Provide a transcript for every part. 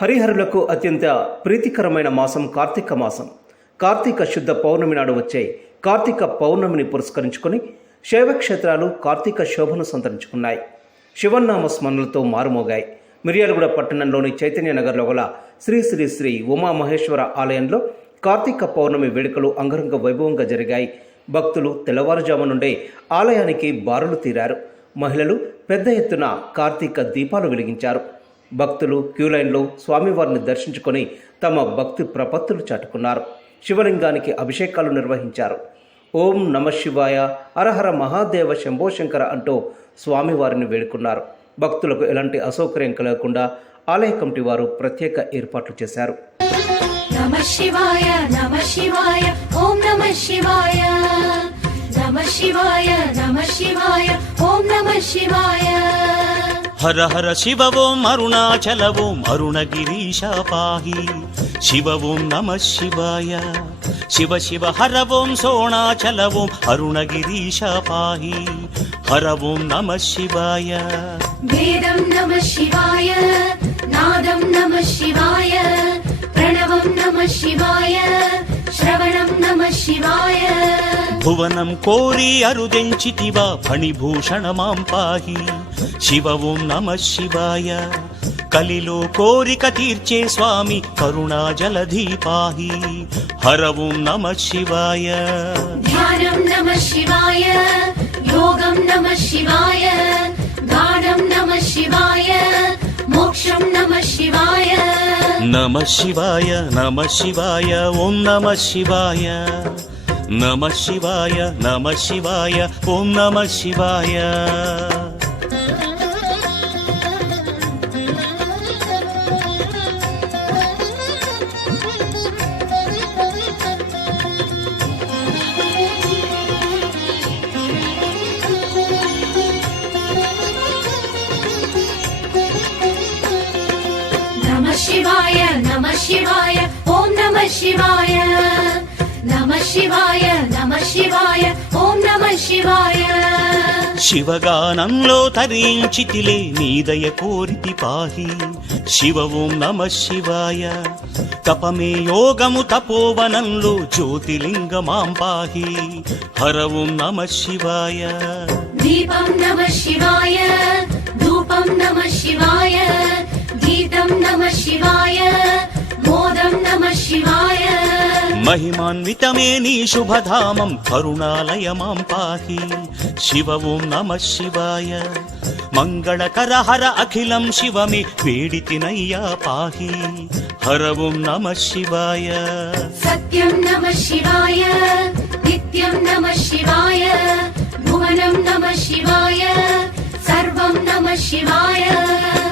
హరిహరులకు అత్యంత ప్రీతికరమైన మాసం కార్తీక మాసం. కార్తీక శుద్ధ పౌర్ణమి నాడు వచ్చే కార్తీక పౌర్ణమిని పురస్కరించుకొని శైవక్షేత్రాలు కార్తీక శోభను సంతరించుకున్నాయి. శివనామ స్మరణలతో మారుమోగాయి. మిర్యాలగూడ పట్టణంలోని చైతన్య నగర్లో గల శ్రీ శ్రీ శ్రీ ఉమామహేశ్వర ఆలయంలో కార్తీక పౌర్ణమి వేడుకలు అంగరంగ వైభవంగా జరిగాయి. భక్తులు తెల్లవారుజాము నుండే ఆలయానికి బారులు తీరారు. మహిళలు పెద్ద ఎత్తున కార్తీక దీపాలు వెలిగించారు. భక్తులు క్యూలైన్లో స్వామివారిని దర్శించుకొని తమ భక్తి ప్రపత్తులు చాటుకున్నారు. శివలింగానికి అభిషేకాలు నిర్వహించారు. ఓం నమ శివాయ అరహర మహాదేవ శంభో శంకర అంటూ స్వామివారిని వేడుకున్నారు. భక్తులకు ఎలాంటి అసౌకర్యం కలగకుండా ఆలయ కమిటీ వారు ప్రత్యేక ఏర్పాట్లు చేశారు. నమ శివాయ నమ శివాయ ఓం నమ శివాయ. నమ శివాయ నమ శివాయ ఓం నమ శివాయ. హర హర శివ ఓం అరుణాచల ఓం అరుణగిరీశ పాహి శివ ఓం నమ శివాయ శివ శివ హర ఓం సోణాచల ఓం అరుణగిరీశ పాహి హర ఓం నమ శివాయ వేదం నమ శివాయ నాదం నమ శివాయ ప్రణవం నమ శివాయ శ్రవణం నమ శివ ఓం నమ శివాయ. కలిలో కోరిక తీర్చే స్వామి కరుణా జలధి పాహి హర ఓం నమ శివాయ. ధ్యానం నమ శివాయ యోగం నమ శివాయ గాఢం నమ శివాయ మోక్షం నమ శివాయ. నమ శివాయ నమ శివాయ ఓం నమ శివాయ. నమ శివాయ నమ శివాయ ఓం నమ శివాయ. శివాయ నమ శివాయ ఓం నమ శివాయ. నమ శివాయ నమ శివాయ ఓం నమ శివాయ. శివగానంలో తరించితిలే నీదయ కోరితి పాహి. శివ ఓం నమ శివాయ. తపమే యోగము తపోవనంలో జ్యోతిలింగమాం పాహి. హర ఓం నమ శివాయ. దీపం నమ శివాయ ధూపం నమ శివాయ. గీతం నమ శివాయ మోదం నమ శివాయ. మహిమాన్వితమే నీ శుభధామం కరుణాలయమాం పాహి శివ ఓం నమ శివాయ. మంగళకర హర అఖిలం శివమే వేడితినయ్యా పాహి హర ఓం నమ శివాయ. సత్యం నమ శివాయ నిత్యం నమ శివాయ భువనం నమ శివాయ సర్వం నమ శివాయ.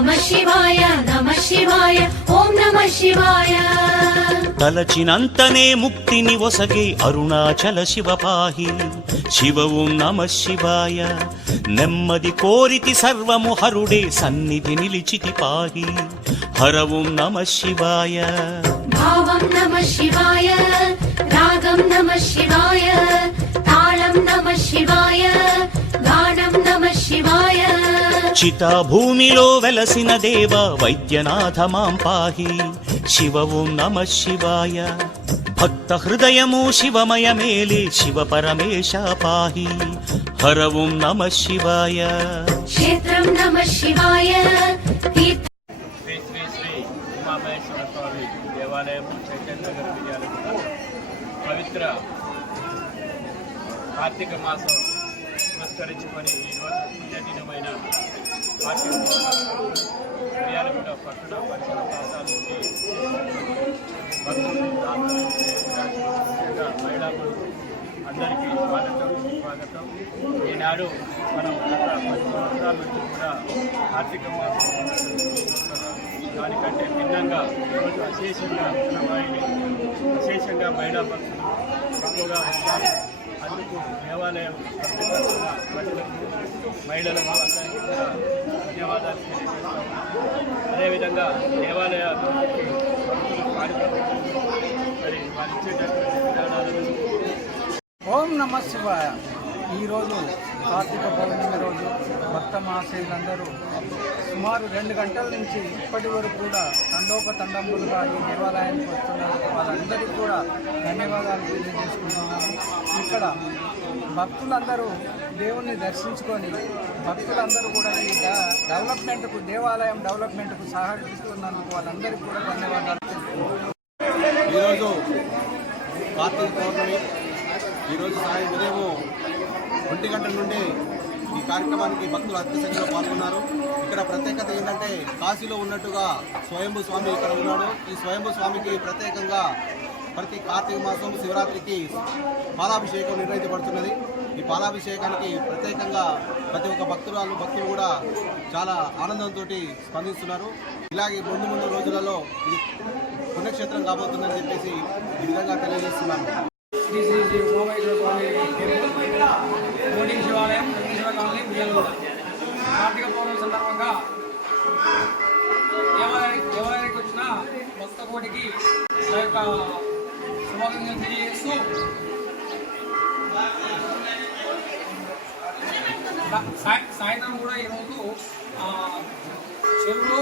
నమ శివాయ నమ శివాయ ఓం నమ శివాయ. తలచినంతనే ముక్తిని ఒసగే అరుణాచల శివ పాహి శివ ఓం నమ శివాయ. నెమ్మది కోరితి సర్వము హరుడే సన్నిధి నిలిచితి పాహి. హర ఓం నమ శివాయ. భావం నమ శివాయ రాగం నమ శివాయ తాళం నమ శివాయ గానం నమ శివాయ. చితా భూమిలో వెలసిన దేవ వైద్యనాథ మాం పాహి. శివ ఓం నమ శివాయ. భక్త హృదయము శివమయ మేలే శివ పరమేశ పాహి. హర ఓం నమ శివాయ. క్షేత్రం నమ శివాయ. తీర్థ శ్రీ శ్రీ శ్రీ ఉమామహేశ్వర స్వామి దేవాలయం చైతన్య నగర్ విజయాలయ పవిత్ర కార్తీక మాసం పురస్కరించుకొని ఈరోజు పుణ్యదినమైన కార్తీక మాసం విజయాలగూడ పట్టణ పరిసర ప్రాంతాల నుంచి భక్తులు దాతలు ముఖ్యంగా మహిళలు అందరికీ స్వాగతం స్వాగతం ఈనాడు మనం గత పది సంవత్సరాల నుంచి కూడా కార్తీక మాసం దానికంటే భిన్నంగా ఈరోజు అశేషంగా విశేషంగా మహిళా భక్తులు ఎక్కువగా వస్తారు దేవాలయం మహిళలు అందరికీ కూడా ధన్యవాదాలు అదేవిధంగా దేవాలయ మరి వారు ఇచ్చేటటువంటి విధానాలను ఓం నమ శివాయ. ఈరోజు కార్తీక పౌర్ణమి రోజు భక్త మహాశయులందరూ సుమారు రెండు గంటల నుంచి ఇప్పటి వరకు కూడా తండోపతండములుగా ఈ దేవాలయానికి వస్తున్నారు. వాళ్ళందరికీ కూడా ధన్యవాదాలు తెలియజేసుకుంటున్నాము. ఇక్కడ భక్తులందరూ దేవుణ్ణి దర్శించుకొని భక్తులందరూ కూడా ఈ డెవలప్మెంట్కు దేవాలయం డెవలప్మెంట్కు సహకరిస్తున్నందుకు వాళ్ళందరికీ కూడా ధన్యవాదాలు ఈరోజు కార్తీక పౌర్ణమి ఈరోజు సాయం ఉదయం ఒంటి గంటల నుండి ఈ కార్యక్రమానికి భక్తులు అత్య పాల్గొన్నారు. ఇక్కడ ప్రత్యేకత ఏంటంటే కాశీలో ఉన్నట్టుగా స్వయంభూ స్వామి ఇక్కడ ఉన్నాడు. ఈ స్వయంభూ స్వామికి ప్రత్యేకంగా ప్రతి కార్తీక మాసం శివరాత్రికి పాలాభిషేకం నిర్వహించబడుతున్నది. ఈ పాలాభిషేకానికి ప్రత్యేకంగా ప్రతి ఒక్క భక్తురాలు భక్తులు కూడా చాలా ఆనందంతో స్పందిస్తున్నారు. ఇలాగే ముందు ముందు రోజులలో ఇది పుణ్యక్షేత్రం కాబోతుందని చెప్పేసి ఈ విధంగా తెలియజేస్తున్నాను శ్రీ శ్రీ శ్రీ స్వామి శివాలయం శివ కాలనీ కార్తీక పౌర్ణమి సందర్భంగా దేవాలయ దేవాలయానికి వచ్చిన భక్త కోటికి నా యొక్క శుభాకాంక్షలు తెలియజేస్తూ సాయంత్రం కూడా ఈరోజు చెరువులో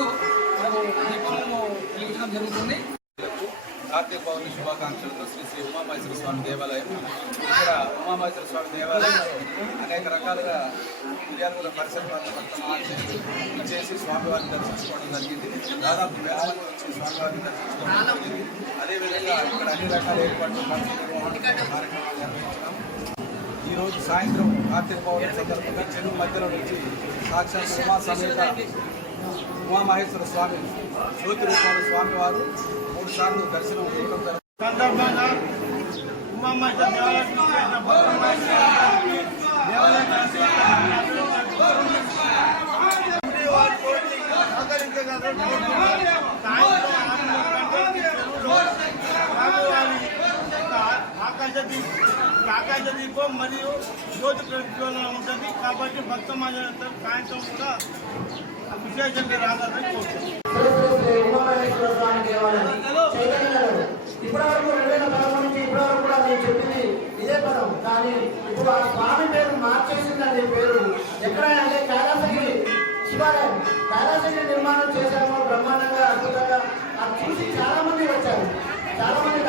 మనకు దీపాలను వెలిగించడం జరుగుతుంది. కార్తీక పౌర్ణమి శుభాకాంక్షలతో శ్రీ శ్రీ ఉమామహేశ్వర స్వామి దేవాలయం. ఇక్కడ ఉమామహేశ్వర స్వామి దేవాలయం అనేక రకాలుగా మిర్యాలగూడ పరిసర ప్రాంత చేసి స్వామివారిని దర్శించుకోవడం జరిగింది. దాదాపు వేల మంది వచ్చి స్వామివారిని దర్శించుకోవడం జరిగింది. అదేవిధంగా ఇక్కడ అన్ని రకాల ఏర్పాట్లు నిర్వహణ కార్యక్రమాలు నిర్వహించడం ఈరోజు సాయంత్రం కార్తీక పౌర్ణమి సందర్భంగా చెరువు మధ్యలో నుంచి సాక్షాత్ ఉమా సమేత ఉమామహేశ్వర స్వామి జ్యోతి రూపంలో స్వామివారు సార్లు దర్శనం ఇవ్వడం జరుగుతుంది సందర్భంగా ఉమామహేశ్వర దేవాలయం చేసిన భక్తులందరికీ దేవాలయం ఆకాశ దీపం ఆకాశ దీపం మరియు జ్యోతి ప్రజ్వలన ఉంటుంది కాబట్టి భక్త మహిళలందరూ సాయంత్రం కూడా విశేషంగా రావాలని కోరుతున్నాను ఉమామహేశ్వర స్వామి దేవాలయం చైతన్య నగర్ ఇప్పటివరకు రెండు వేల పదకొండు నుంచి ఇప్పటివరకు కూడా నేను చెప్పింది ఇదే పదం. కానీ ఇప్పుడు ఆ స్వామి పేరు మార్చేసిందండి పేరు. ఎక్కడ అంటే కైలాసగిరి శివాలయం. కైలాసగిరి నిర్మాణం చేశాము బ్రహ్మాండంగా అద్భుతంగా. అది చూసి చాలా మంది వచ్చారు. చాలా మంది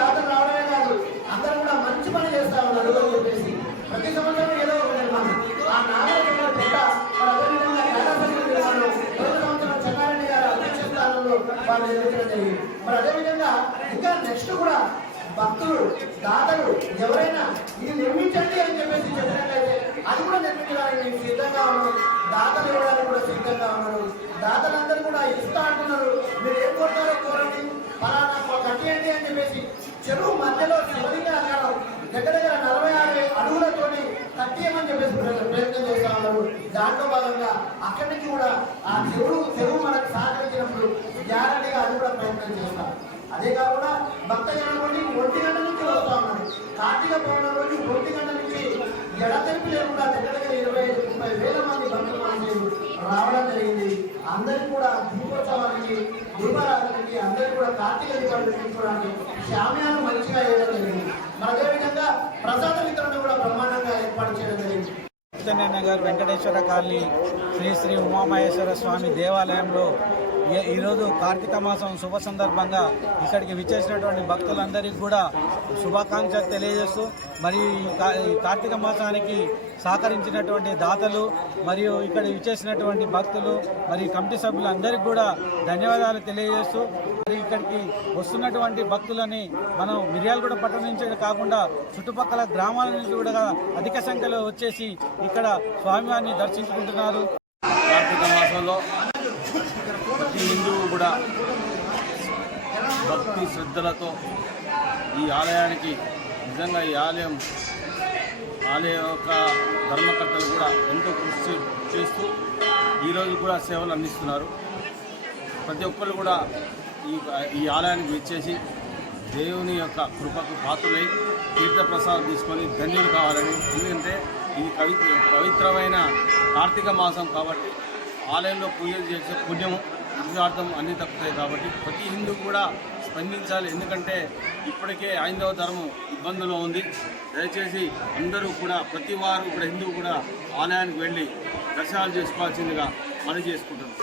జరిగింది మరి అదేవిధంగా ఇంకా నెక్స్ట్ కూడా భక్తులు దాతలు ఎవరైనా ఇది నిర్మించండి అని చెప్పేసి చెప్పినట్లయితే అది కూడా నిర్మించడానికి సిద్ధంగా ఉన్నారు. దాతలు ఇవ్వడానికి కూడా సిద్ధంగా ఉన్నారు. దాతలందరూ కూడా ఇస్తా అంటున్నారు. మీరు ఏం కొడతారో కోరండి. పలానా కట్టేయండి అని చెప్పేసి చెరువు మధ్యలో శివలింగ అన్నారు దగ్గర దగ్గర నలభై ఆరు అడుగులతోని కట్టేయమని చెప్పేసి ప్రయత్నం చేస్తా ఉన్నారు. దాంట్లో భాగంగా అక్కడి నుంచి కూడా ఆ చెరువు చెరువు మనకు సహకరించినప్పుడు గ్యారంటీగా అది కూడా ప్రయత్నం చేస్తాం అదే కాకుండా భక్త జనమండి ఒంటి గంట నుంచి వస్తా ఉన్నారు కార్తీక పౌర్ణమి రోజు ఒంటి గంట నుంచి ఎడతెరిపి లేకుండా దగ్గర దగ్గర ఇరవై ముప్పై వేల మంది భక్తులు మనుషులు రావడం జరిగింది. అందరికి కూడా దీపోత్సవానికి దీపారాధనకి అందరికీ కూడా కార్తీక దీపాలు తీసుకోవడానికి శామ్యాలు మంచిగా వేయడం జరిగింది. మరి అదేవిధంగా ప్రసాద వితరణ కూడా బ్రహ్మాండంగా ఏర్పాటు చేయడం జరిగింది. చైతన్య నగర్ వెంకటేశ్వర కాలనీ శ్రీ శ్రీ ఉమామహేశ్వర స్వామి దేవాలయంలో ఈ- ఈరోజు కార్తీక మాసం శుభ సందర్భంగా ఇక్కడికి విచ్చేసినటువంటి భక్తులందరికీ కూడా శుభాకాంక్షలు తెలియజేస్తూ మరియు ఈ కార్తీక మాసానికి సహకరించినటువంటి దాతలు మరియు ఇక్కడ విచ్చేసినటువంటి భక్తులు మరియు కమిటీ సభ్యులందరికీ కూడా ధన్యవాదాలు తెలియజేస్తూ మరి ఇక్కడికి వస్తున్నటువంటి భక్తులని మనం మిర్యాలగూడ పట్టణం నుంచి కాకుండా చుట్టుపక్కల గ్రామాల నుంచి కూడా అధిక సంఖ్యలో వచ్చేసి ఇక్కడ ఇక్కడ స్వామివారిని దర్శించుకుంటున్నారు. కార్తీక మాసంలో ప్రతి హిందువు కూడా భక్తి శ్రద్ధలతో ఈ ఆలయానికి నిజంగా ఈ ఆలయం ఆలయ యొక్క ధర్మకర్తలు కూడా ఎంతో కృషి చేస్తూ ఈరోజు కూడా సేవలు అందిస్తున్నారు. ప్రతి ఒక్కరు కూడా ఈ ఈ ఆలయానికి విచ్చేసి దేవుని యొక్క కృపకు పాత్రలై తీర్థప్రసాదం తీసుకొని ధన్యులు కావాలని. ఎందుకంటే ఈ కవి పవిత్రమైన కార్తీక మాసం కాబట్టి ఆలయంలో పూజలు చేసే పుణ్యము పుణ్యార్థం అన్నీ తప్పుతాయి కాబట్టి ప్రతి హిందూ కూడా స్పందించాలి. ఎందుకంటే ఇప్పటికే ఐదవ ధర్మం ఇబ్బందులో ఉంది. దయచేసి అందరూ కూడా ప్రతి వారు కూడా హిందువు కూడా ఆలయానికి వెళ్ళి దర్శనాలు చేసుకోవాల్సిందిగా మనం చేసుకుంటున్నాం.